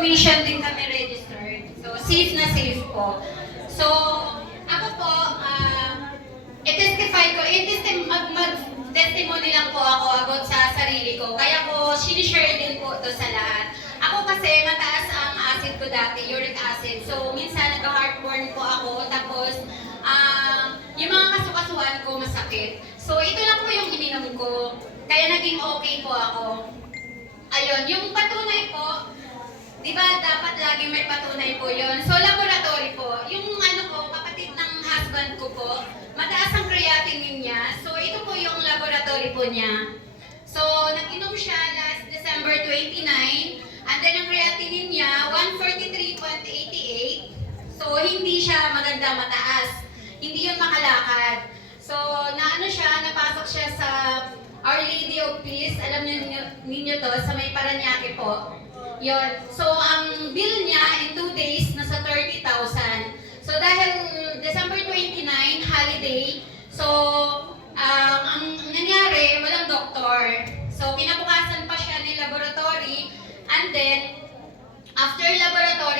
information din kami registered. So, safe na safe po. So, ako po, mag-testimony lang po ako about sa sarili ko. Kaya ko, sinishare din po to sa lahat. Ako kasi, mataas ang acid ko dati, uric acid. So, minsan nagka-heartburn po ako. Tapos, yung mga kasukasuan ko masakit. So, ito lang po yung ininom ko. Kaya naging okay po ako. Ayun, yung patunay po, di ba dapat lagi may patunay po yun? So, laboratory po. Yung ano ko, kapatid ng husband ko po, mataas ang creatinine niya. So, ito po yung laboratory po niya. So, nag-inom siya last December 29. And then, ang creatinine niya, 143.88. So, hindi siya maganda mataas. Hindi yun makalakad. So, naano siya, napasok siya sa Our Lady of Peace. Alam ninyo to, sa may Paranaque po. Yun. So, ang bill niya in 2 days, nasa 30,000. So, dahil December 29, holiday, so, ang nangyari, walang doktor. So, kinabukasan pa siya ni laboratory. And then, after laboratory,